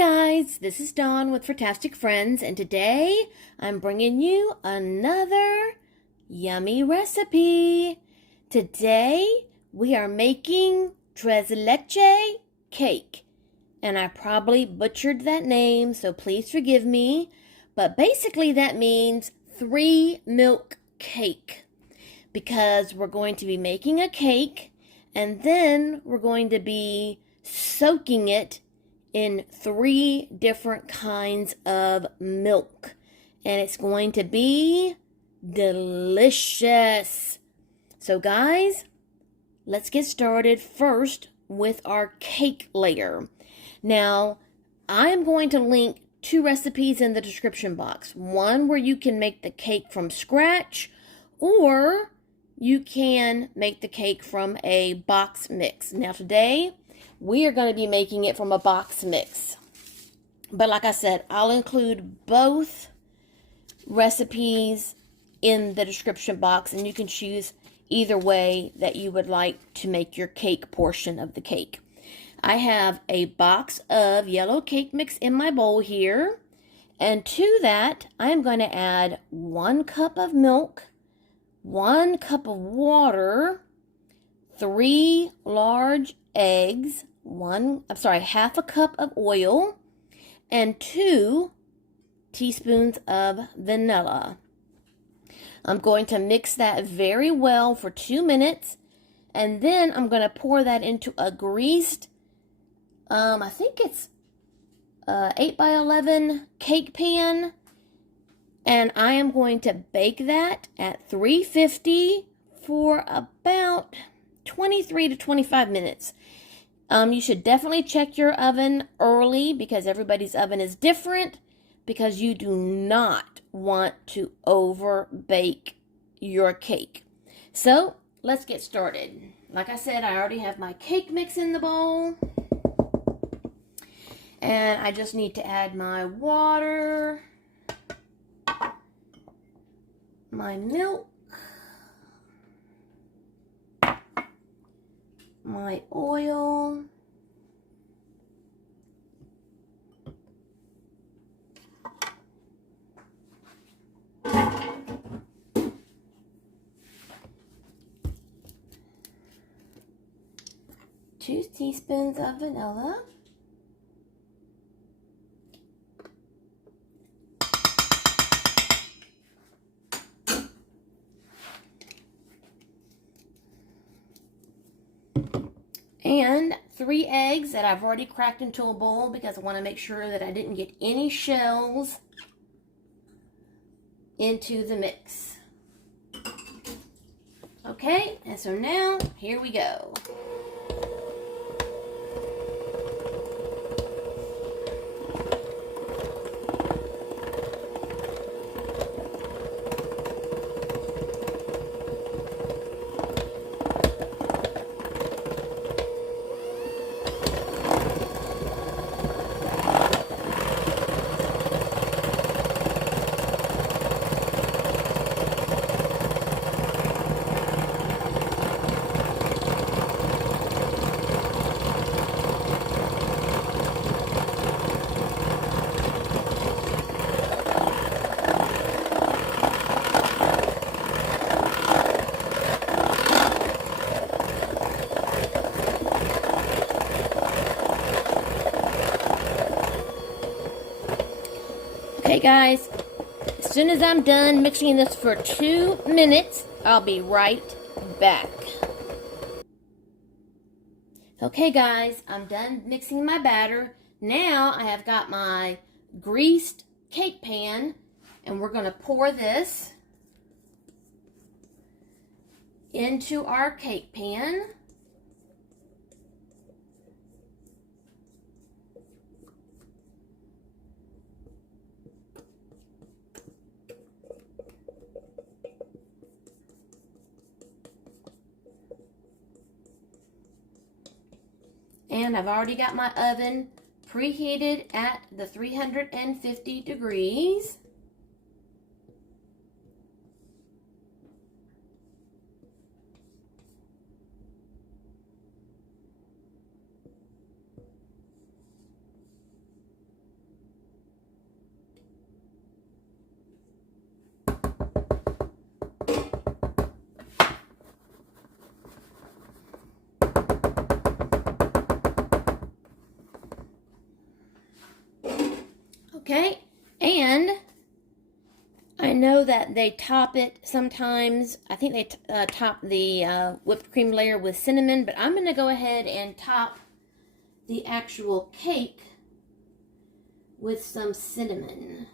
guys, this is Dawn with Fantastic Friends, and today I'm bringing you another yummy recipe. Today we are making Tres Leche Cake, and I probably butchered that name, so please forgive me, but basically that means 3-milk cake, because we're going to be making a cake, and then we're going to be soaking it in 3 different kinds of milk, and it's going to be delicious. So guys, let's get started first with our cake layer. Now, I am going to link 2 recipes in the description box. One where you can make the cake from scratch, or you can make the cake from a box mix. Now today, we are going to be making it from a box mix. But like I said, I'll include both recipes in the description box, and you can choose either way that you would like to make your cake portion of the cake. I have a box of yellow cake mix in my bowl here, and to that I am going to add 1 cup of milk, 1 cup of water, 3 large eggs, half a cup of oil, and 2 teaspoons of vanilla. I'm going to mix that very well for 2 minutes, and then I'm going to pour that into a greased, I think it's 8 by 11 cake pan, and I am going to bake that at 350 for about 23 to 25 minutes. You should definitely check your oven early, because everybody's oven is different, because you do not want to over bake your cake. So let's get started. Like I said, I already have my cake mix in the bowl, and I just need to add my water, my milk, my oil, two teaspoons of vanilla, and 3 eggs that I've already cracked into a bowl, because I want to make sure that I didn't get any shells into the mix. Okay, and so now here we go. Okay guys, as soon as I'm done mixing this for 2 minutes, I'll be right back. Okay guys, I'm done mixing my batter. Now I have got my greased cake pan, and we're going to pour this into our cake pan. And I've already got my oven preheated at the 350 degrees. And I know that they top it sometimes. I think they top the whipped cream layer with cinnamon, but I'm going to go ahead and top the actual cake with some cinnamon.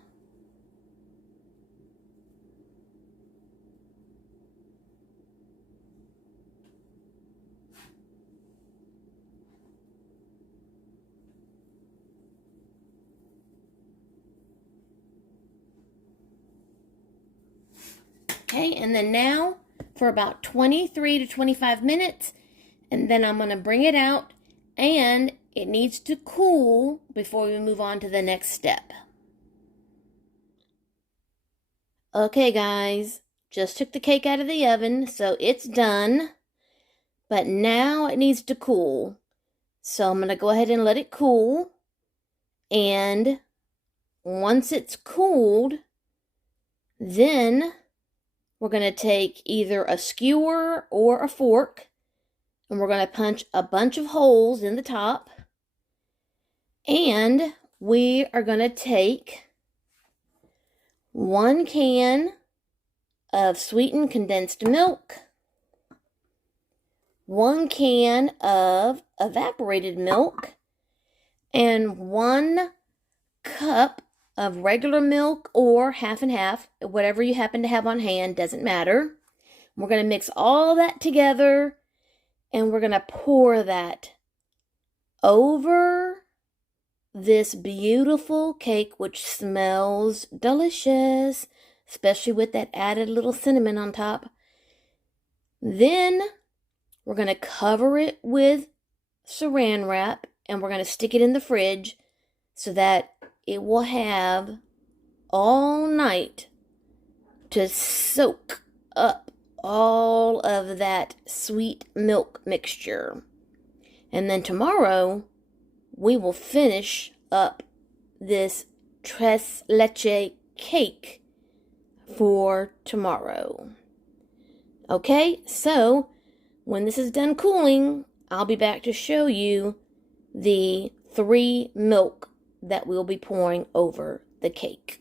Okay, and then now for about 23 to 25 minutes, and then I'm going to bring it out, and it needs to cool before we move on to the next step. Okay, guys, just took the cake out of the oven, so it's done, but now it needs to cool. So I'm going to go ahead and let it cool, and once it's cooled, then we're going to take either a skewer or a fork, and we're going to punch a bunch of holes in the top. And we are going to take 1 can of sweetened condensed milk, 1 can of evaporated milk, and 1 cup of regular milk or half and half, whatever you happen to have on hand, doesn't matter. We're going to mix all that together, and we're going to pour that over this beautiful cake, which smells delicious, especially with that added little cinnamon on top. Then we're going to cover it with saran wrap, and we're going to stick it in the fridge so that it will have all night to soak up all of that sweet milk mixture. And then tomorrow, we will finish up this Tres Leche Cake for tomorrow. Okay, so when this is done cooling, I'll be back to show you the 3 milk that we'll be pouring over the cake.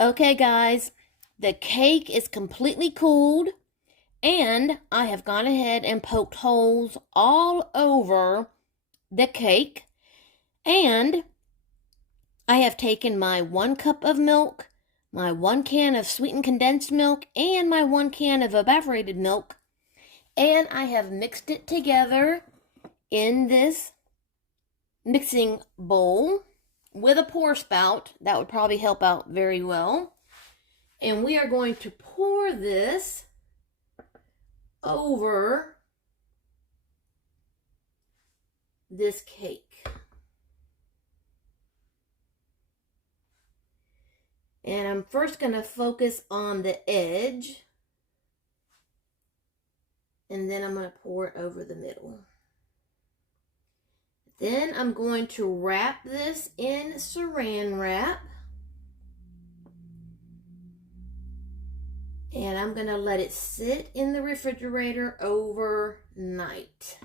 Okay, guys, the cake is completely cooled, and I have gone ahead and poked holes all over the cake, and I have taken my 1 cup of milk, my 1 can of sweetened condensed milk, and my 1 can of evaporated milk, and I have mixed it together in this mixing bowl with a pour spout. That would probably help out very well. And we are going to pour this over this cake. And I'm first going to focus on the edge, and then I'm going to pour it over the middle. Then I'm going to wrap this in saran wrap, and I'm going to let it sit in the refrigerator overnight.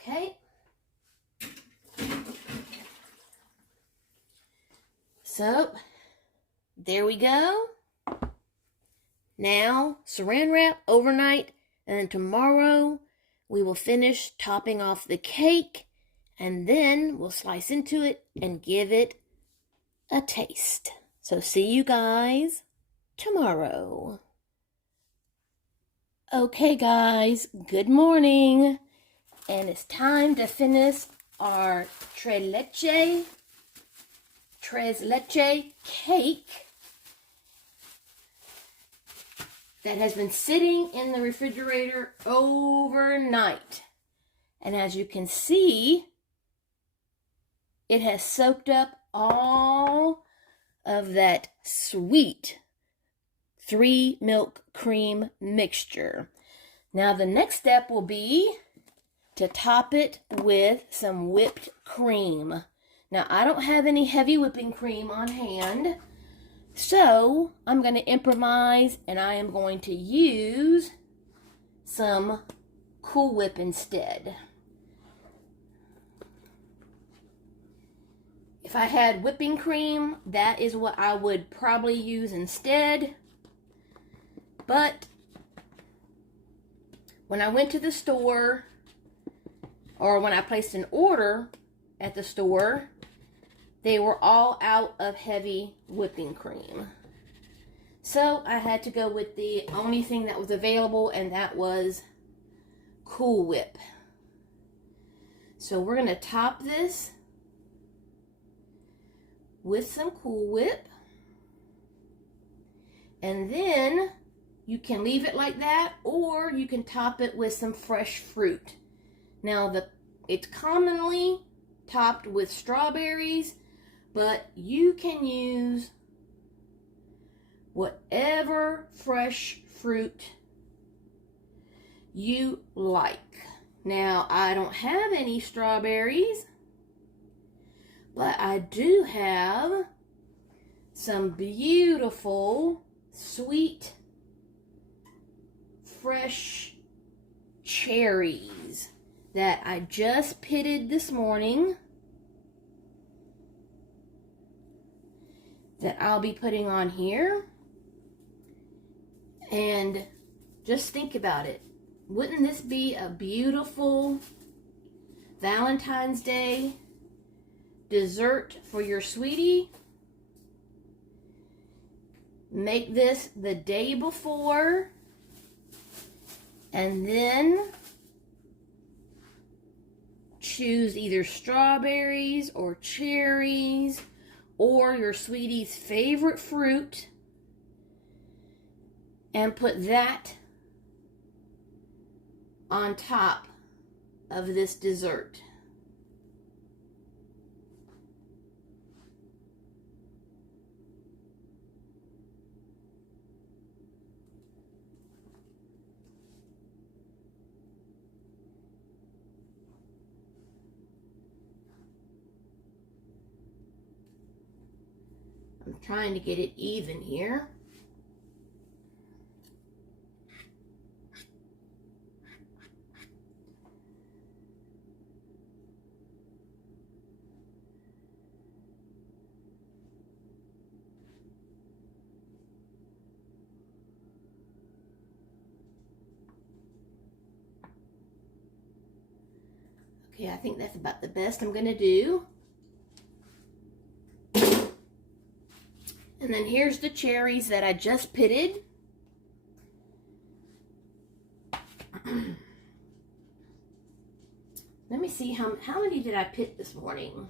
Okay. So, there we go. Now, saran wrap overnight, and then tomorrow we will finish topping off the cake, and then we'll slice into it and give it a taste. So, see you guys tomorrow. Okay, guys, good morning. And it's time to finish our Tres Leche Cake that has been sitting in the refrigerator overnight. And as you can see, it has soaked up all of that sweet 3 milk cream mixture. Now the next step will be to top it with some whipped cream. Now I don't have any heavy whipping cream on hand, so I'm going to improvise and I am going to use some Cool Whip instead. If I had whipping cream, that is what I would probably use instead. But when I went to the store, or when I placed an order at the store, they were all out of heavy whipping cream. So I had to go with the only thing that was available, and that was Cool Whip. So we're going to top this with some Cool Whip, and then you can leave it like that, or you can top it with some fresh fruit. Now it's commonly topped with strawberries, but you can use whatever fresh fruit you like. Now I don't have any strawberries, but I do have some beautiful, sweet, fresh cherries that I just pitted this morning that I'll be putting on here. And just think about it. Wouldn't this be a beautiful Valentine's Day dessert for your sweetie? Make this the day before, and then choose either strawberries or cherries or your sweetie's favorite fruit and put that on top of this dessert. I'm trying to get it even here. Okay, I think that's about the best I'm going to do. And then here's the cherries that I just pitted. Let me see, how many did I pit this morning?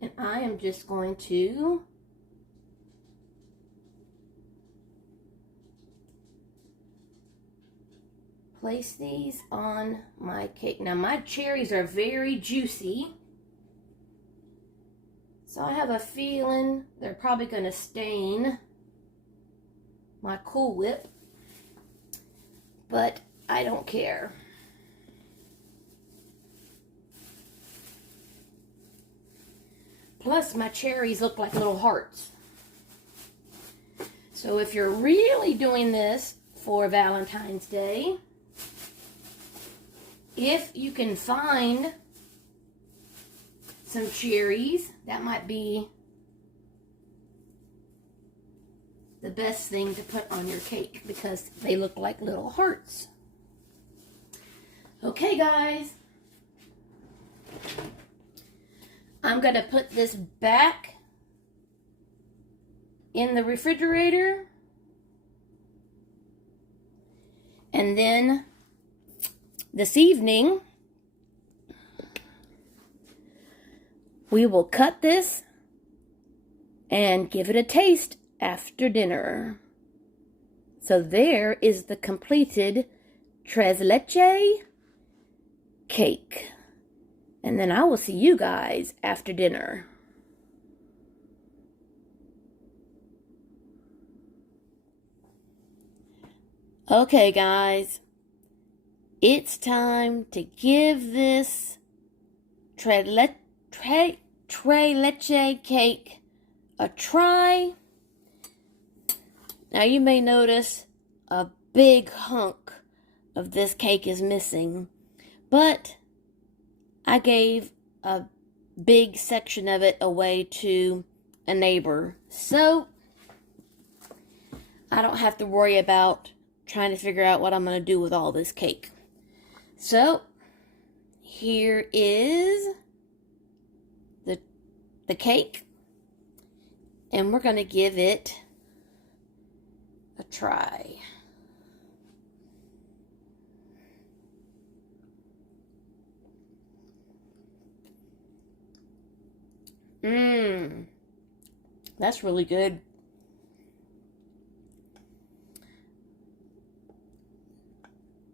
And I am just going to place these on my cake. Now my cherries are very juicy, so I have a feeling they're probably going to stain my Cool Whip, but I don't care. Plus, my cherries look like little hearts. So if you're really doing this for Valentine's Day, if you can find some cherries, that might be the best thing to put on your cake because they look like little hearts. Okay, guys. I'm going to put this back in the refrigerator, and then this evening, we will cut this and give it a taste after dinner. So there is the completed Tres Leche Cake. And then I will see you guys after dinner. Okay, guys. It's time to give this Tres Leche Cake a try. Now you may notice a big hunk of this cake is missing, but I gave a big section of it away to a neighbor, so I don't have to worry about trying to figure out what I'm going to do with all this cake. So here is the cake, and we're going to give it a try. That's really good.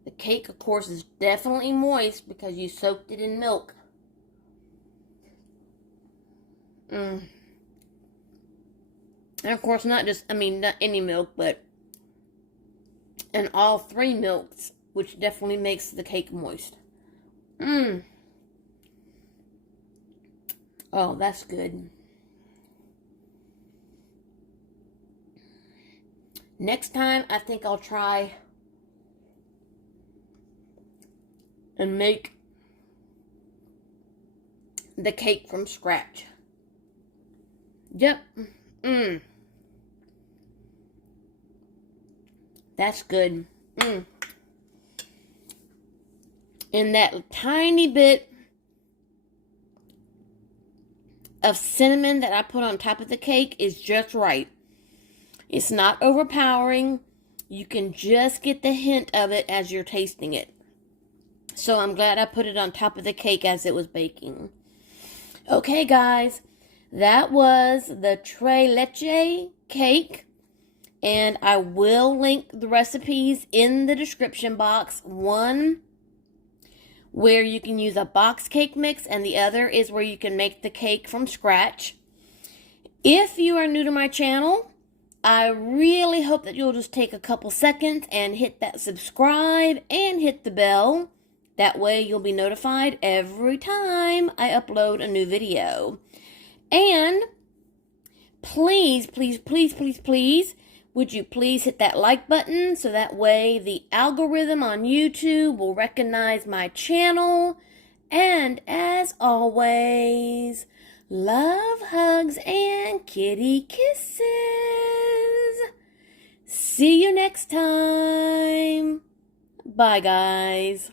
The cake, of course, is definitely moist because you soaked it in milk. And of course, not any milk, but and all 3 milks, which definitely makes the cake moist. Oh, that's good. Next time, I think I'll try and make the cake from scratch. Yep. That's good. And that tiny bit of cinnamon that I put on top of the cake is just right. It's not overpowering. You can just get the hint of it as you're tasting it. So I'm glad I put it on top of the cake as it was baking. Okay, guys. That was the Tres Leche Cake. And I will link the recipes in the description box. One where you can use a box cake mix, and the other is where you can make the cake from scratch. If you are new to my channel, I really hope that you'll just take a couple seconds and hit that subscribe and hit the bell. That way you'll be notified every time I upload a new video. And please, please, please, please, please, would you please hit that like button so that way the algorithm on YouTube will recognize my channel. And as always, love, hugs, and kitty kisses. See you next time. Bye, guys.